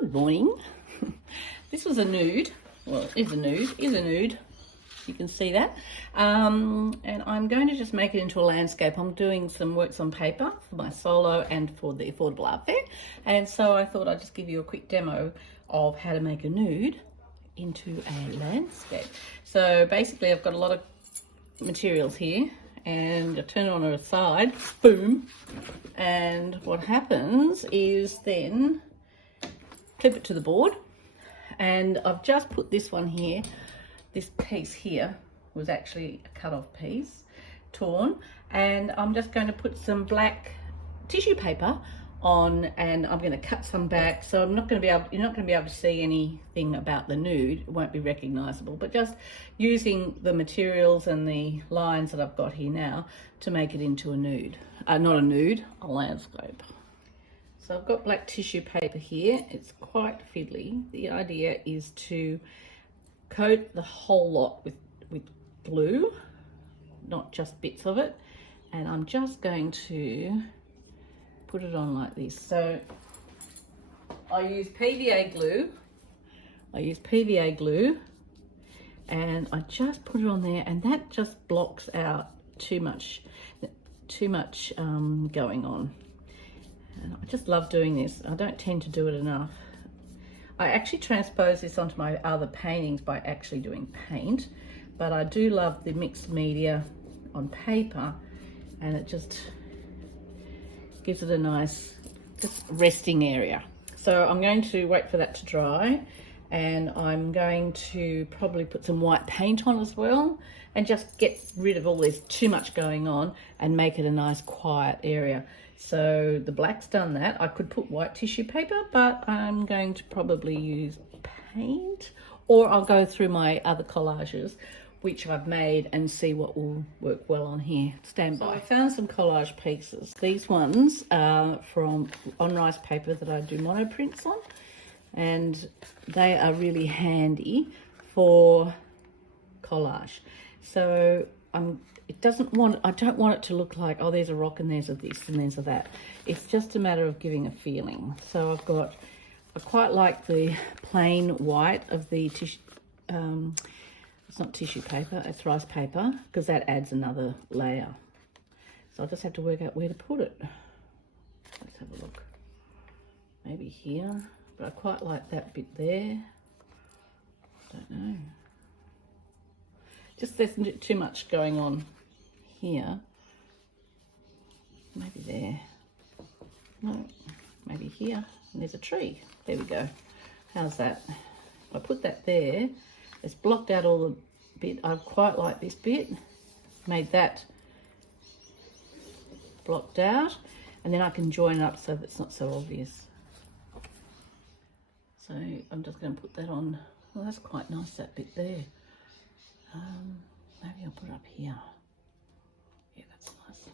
Good morning. This was a nude. Well, it's a nude. You can see that. And I'm going to just make it into a landscape. I'm doing some works on paper for my solo and for the affordable art fair. And so I thought I'd just give you a quick demo of how to make a nude into a landscape. So basically I've got a lot of materials here, and I turn it on a side, boom. And what happens is then clip it to the board. And I've just put this one here. This piece here was actually a cut off piece, torn, and I'm just going to put some black tissue paper on, and I'm going to cut some back, so you're not going to be able to see anything about the nude. It won't be recognizable, but just using the materials and the lines that I've got here now to make it into a nude, not a nude, a landscape. So I've got black tissue paper here. It's quite fiddly. The idea is to coat the whole lot with glue, not just bits of it. And I'm just going to put it on like this. So I use PVA glue. And I just put it on there, and that just blocks out too much going on. And I just love doing this. I don't tend to do it enough. I actually transpose this onto my other paintings by actually doing paint, but I do love the mixed media on paper, and it just gives it a nice just resting area. So I'm going to wait for that to dry, and I'm going to probably put some white paint on as well, and just get rid of all this too much going on and make it a nice quiet area. So the black's done that. I could put white tissue paper, but I'm going to probably use paint, or I'll go through my other collages which I've made and see what will work well on here. Stand by. So I found some collage pieces. These ones are from on rice paper that I do monoprints on, and they are really handy for collage. So I don't want it to look like, oh, there's a rock and there's a this and there's a that. It's just a matter of giving a feeling. So I quite like the plain white of the tissue. It's not tissue paper, it's rice paper, because that adds another layer. So I'll just have to work out where to put it. Let's have a look. Maybe here, but I quite like that bit there. Don't know. Just there's too much going on here. Maybe there. No, maybe here. And there's a tree. There we go. How's that? If I put that there, it's blocked out all the bit. I quite like this bit. Made that blocked out, and then I can join it up so that it's not so obvious. So I'm just going to put that on. Well, that's quite nice, that bit there. Maybe I'll put it up here. Yeah, that's nice.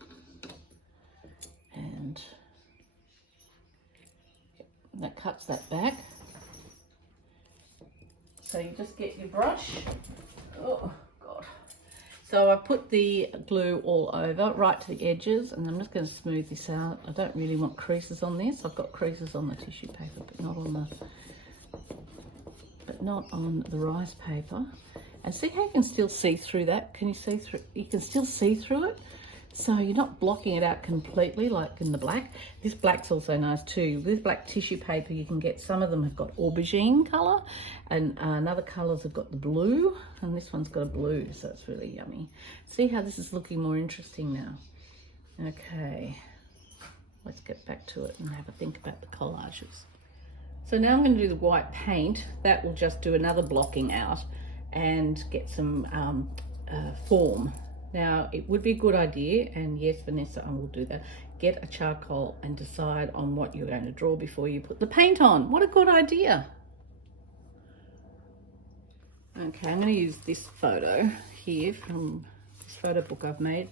And that cuts that back. So you just get your brush. Oh God. So I put the glue all over, right to the edges, and I'm just going to smooth this out. I don't really want creases on this. I've got creases on the tissue paper, but not on the rice paper. And see how you can still see through that? Can you see through? You can still see through it. So you're not blocking it out completely like in the black. This black's also nice too. With black tissue paper, you can get, some of them have got aubergine colour, and another colours have got the blue, and this one's got a blue, so it's really yummy. See how this is looking more interesting now? Okay, let's get back to it and have a think about the collages. So now I'm going to do the white paint. That will just do another blocking out and get some form. Now, it would be a good idea, and yes, Vanessa, I will do that, get a charcoal and decide on what you're going to draw before you put the paint on. What a good idea. Okay, I'm going to use this photo here from this photo book I've made,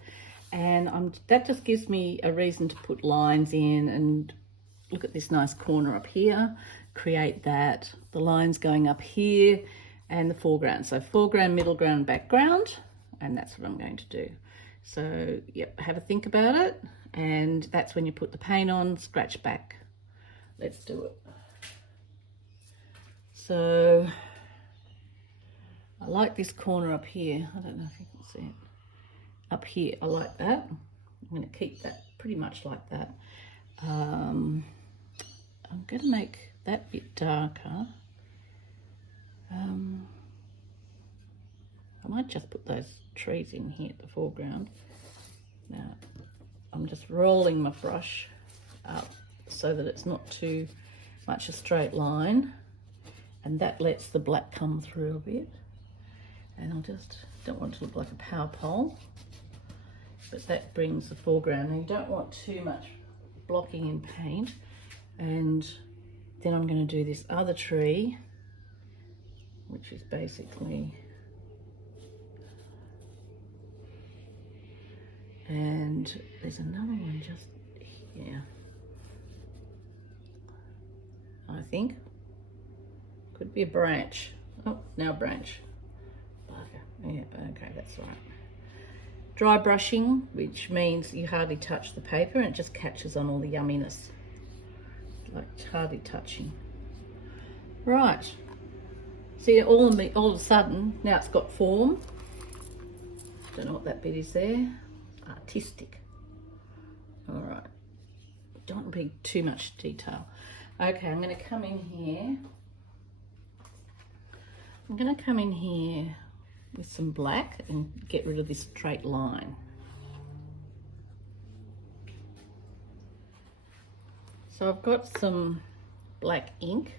and that just gives me a reason to put lines in, and look at this nice corner up here, create that, the lines going up here, and the foreground. So foreground, middle ground, background, and that's what I'm going to do. So yep, have a think about it, and that's when you put the paint on, scratch back. Let's do it. So I like this corner up here. I don't know if you can see it. Up here, I like that. I'm going to keep that pretty much like that. I'm going to make that bit darker. I might just put those trees in here at the foreground. Now, I'm just rolling my brush up so that it's not too much a straight line, and that lets the black come through a bit. And I'll just, don't want it to look like a power pole, but that brings the foreground. And you don't want too much blocking in paint. And then I'm going to do this other tree, which is basically, and there's another one just here, I think. Could be a branch. Oh, now branch. Okay, yeah, okay, that's all right. Dry brushing, which means you hardly touch the paper and it just catches on all the yumminess. Like hardly touching. Right. See, all of a sudden, now it's got form. Don't know what that bit is there. Artistic. All right. Don't be too much detail. Okay, I'm going to come in here. I'm going to come in here with some black and get rid of this straight line. So I've got some black ink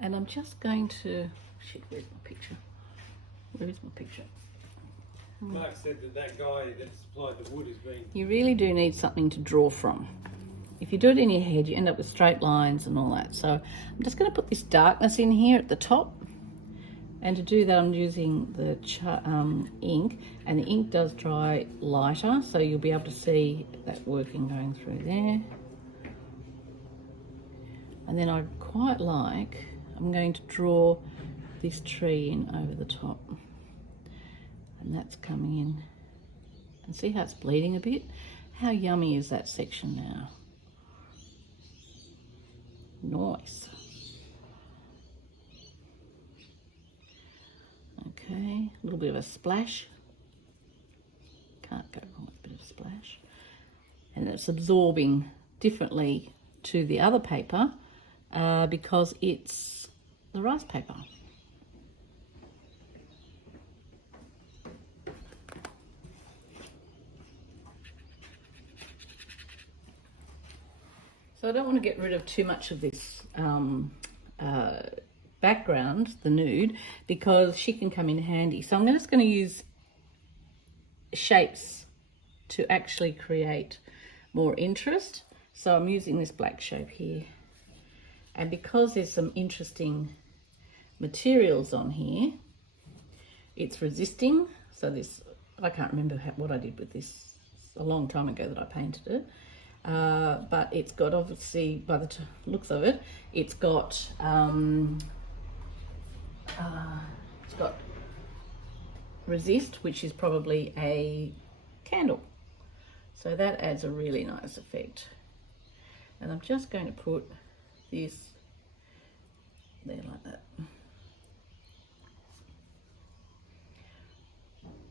and I'm just going to, shit, where's my picture? Where is my picture? Mark said that guy that supplied the wood is being... You really do need something to draw from. If you do it in your head, you end up with straight lines and all that. So I'm just going to put this darkness in here at the top. And to do that, I'm using the ink, and the ink does dry lighter, so you'll be able to see that working going through there. And then I quite like, I'm going to draw this tree in over the top. And that's coming in. And see how it's bleeding a bit? How yummy is that section now? Nice. Okay, a little bit of a splash. Can't go wrong with a bit of a splash. And it's absorbing differently to the other paper because it's the rice paper. So I don't want to get rid of too much of this background, the nude, because she can come in handy. So I'm just going to use shapes to actually create more interest. So I'm using this black shape here. And because there's some interesting materials on here, it's resisting. So this, I can't remember what I did with this. It's a long time ago that I painted it. But it's got, obviously, by the looks of it, it's got resist, which is probably a candle. So that adds a really nice effect. And I'm just going to put this there like that.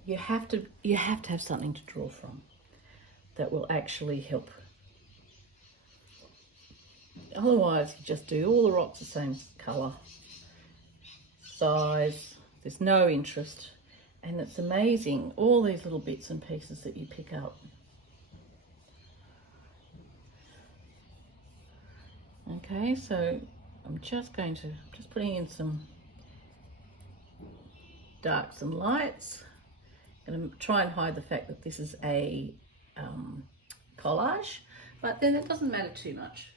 You have to have something to draw from that will actually help. Otherwise, you just do all the rocks the same colour, size, there's no interest, and it's amazing, all these little bits and pieces that you pick up. Okay, so I'm just putting in some darks and lights. I'm going to try and hide the fact that this is a collage, but then it doesn't matter too much.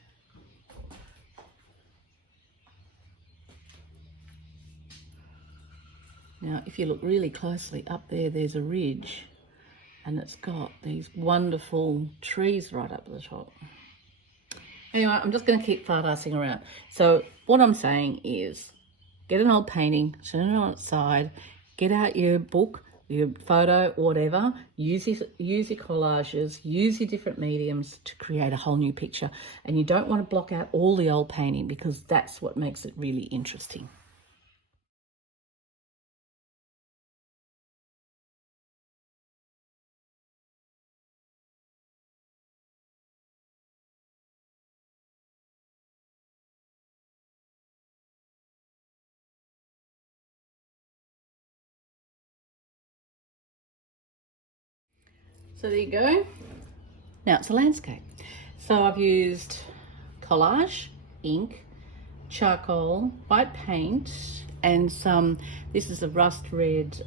Now, if you look really closely up there, there's a ridge and it's got these wonderful trees right up at the top. Anyway, I'm just going to keep fart-assing around. So what I'm saying is get an old painting, turn it on its side, get out your book, your photo, whatever, use your collages, use your different mediums to create a whole new picture. And you don't want to block out all the old painting because that's what makes it really interesting. So there you go. Now it's a landscape. So I've used collage, ink, charcoal, white paint, and some, this is a rust red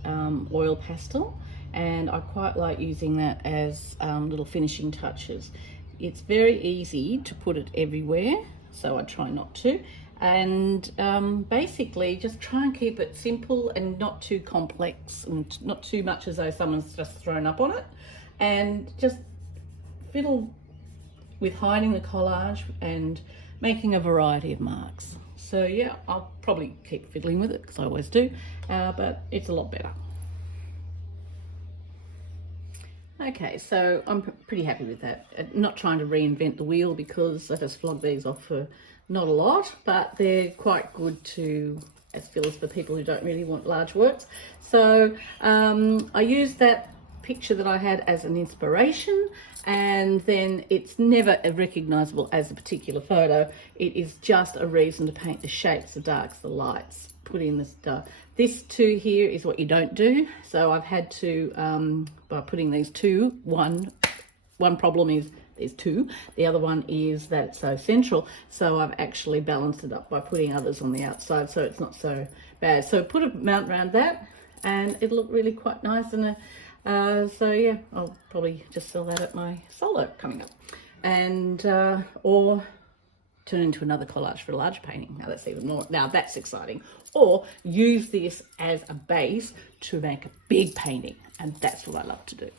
oil pastel, and I quite like using that as little finishing touches. It's very easy to put it everywhere, so I try not to. And basically just try and keep it simple and not too complex and not too much as though someone's just thrown up on it, and just fiddle with hiding the collage and making a variety of marks. So yeah, I'll probably keep fiddling with it because I always do, but it's a lot better. Okay, so I'm pretty happy with that. Not trying to reinvent the wheel because I just flog these off for not a lot, but they're quite good to as fillers for people who don't really want large works. So I used that picture that I had as an inspiration, and then it's never recognizable as a particular photo. It is just a reason to paint the shapes, the darks, the lights, put in the stuff. This two here is what you don't do. So I've had to, by putting these two, one problem is there's two. The other one is that it's so central. So I've actually balanced it up by putting others on the outside so it's not so bad. So put a mount around that and it'll look really quite nice. And so yeah, I'll probably just sell that at my solo coming up. And, or turn into another collage for a large painting. Now that's even more, now that's exciting. Or use this as a base to make a big painting. And that's what I love to do.